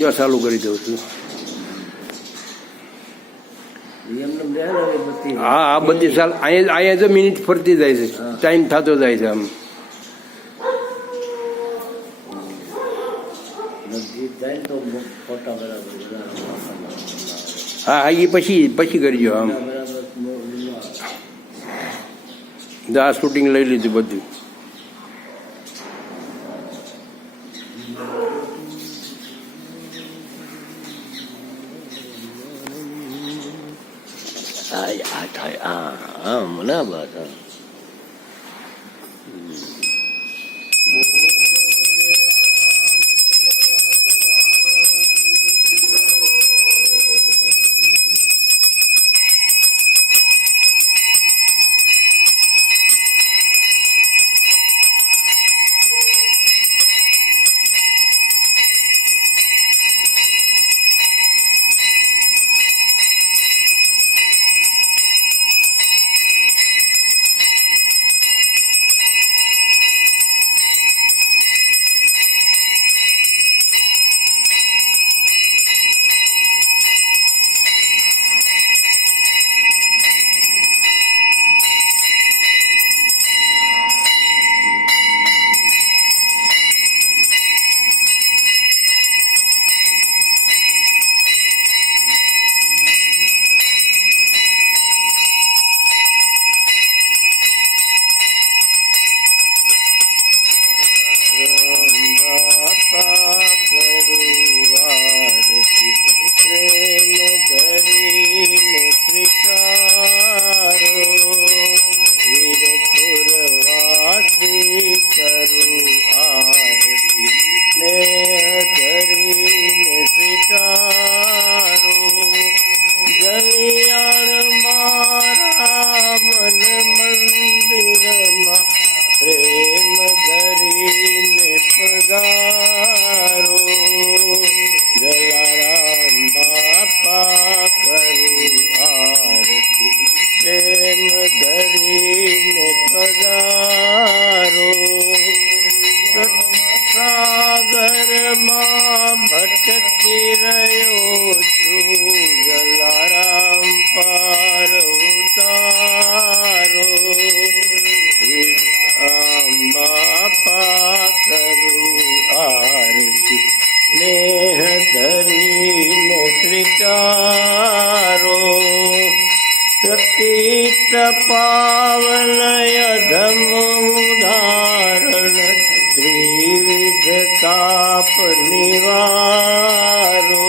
જો ચાલુ કરી દઉં છું. હા આ બધી ચાલ અહીંયા તો મિનિટ ફરતી જાય છે, ટાઈમ થતો જાય છે આમ. હા હા એ પછી કરજો આમ. આ શૂટિંગ લઈ લીધું બધું. મને વાત પાવનયધમુદાહરણ ત્રિવિધ તાપ નિવારો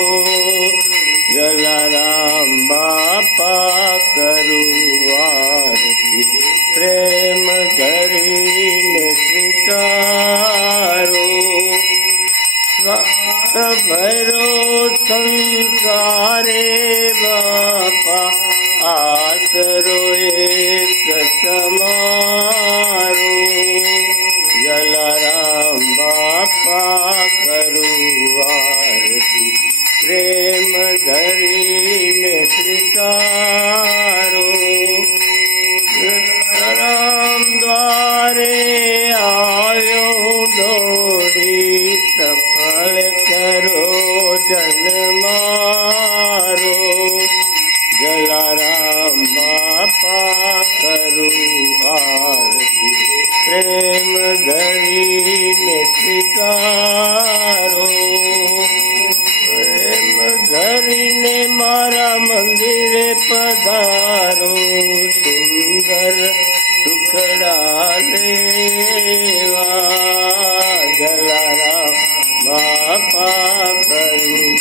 જલારામ બાપા કરું આરતી પ્રેમ ધરીને સ્વીકારો ભરો સંસારે બાપા આસરો એક તમારો જલારામ બાપા કરું આરતી પ્રેમ ધરીને સ્વીકારો રામ દ્વારે આવ્યો દોડી સફળ કરો જન્મારો જલારામ બાપા કરું આરતી પ્રેમ ધરીને સ્વીકારો પ્રેમ ધરીને મારા મંદિરે પધારો સુંદર સુખડા લેવા જલારામ બાપા કરું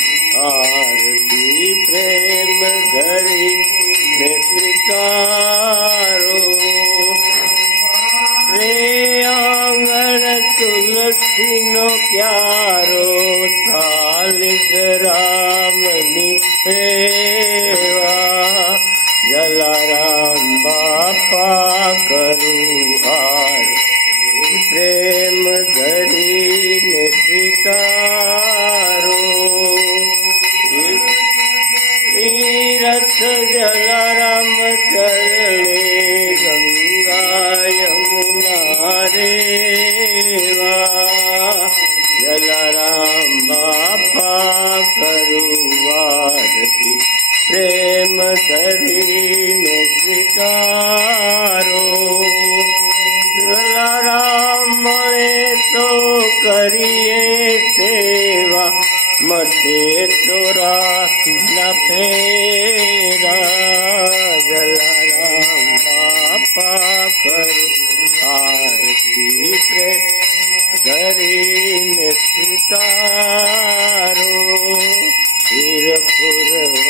આરતી પ્રેમ ધરીને સ્વીકારો રે આંગણ તુલસીનો પ્યારો સાલિગ રામની સેવા જલારામ બાપા કરું આરતી પ્રેમ ધરીને સ્વીકારો તીરથ જલારામ ચરણે ગંગા યમુના રેવા જલારામ બાપા કરું આરતી, પ્રેમ ધરીને સ્વીકારો. જલારામ મળે તો કરીએ સેવા, મટે તો રાખના ફેરા. જલારામ બાપા કરું આરતી, પ્રેમ ધરીને સ્વીકારો. વીરપુરવાસી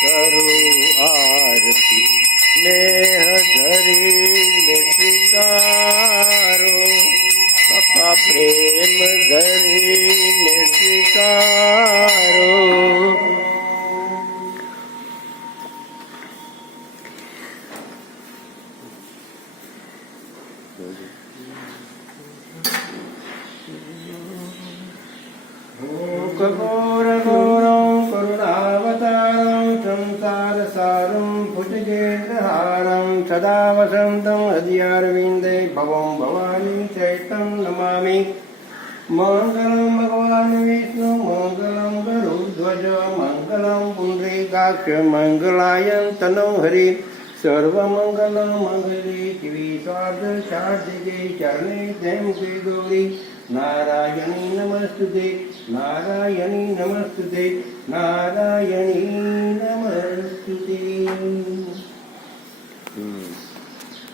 કરું આરતી, સ્નેહ ધરીને સ્વીકારો. બાપા પ્રેમ ધરીને સ્વીકારો. કપોર ગૌરમ કરુણાવતારમ સંસાર સારમ ભુજગેન્દ્રહારમ સદા વસંતમ હૃદયારવિંદે ભવમ ભવાની ચૈતમ નમામિ. મંગલમ ભગવાન વિષ્ણુ મંગલમ ગરુડધ્વજ મંગલમ પુંડરીકાક્ષ મંગલાયન તનુ હરિ. સર્વમંગલ મંગલે શિવે સ્વાર્થ સાધિકે ચરણે જયમુખે ગૌરી. નારાયણી નમસ્તુતે નારાયણી નમસ્તુતે નારાયણી નમસ્તુતે.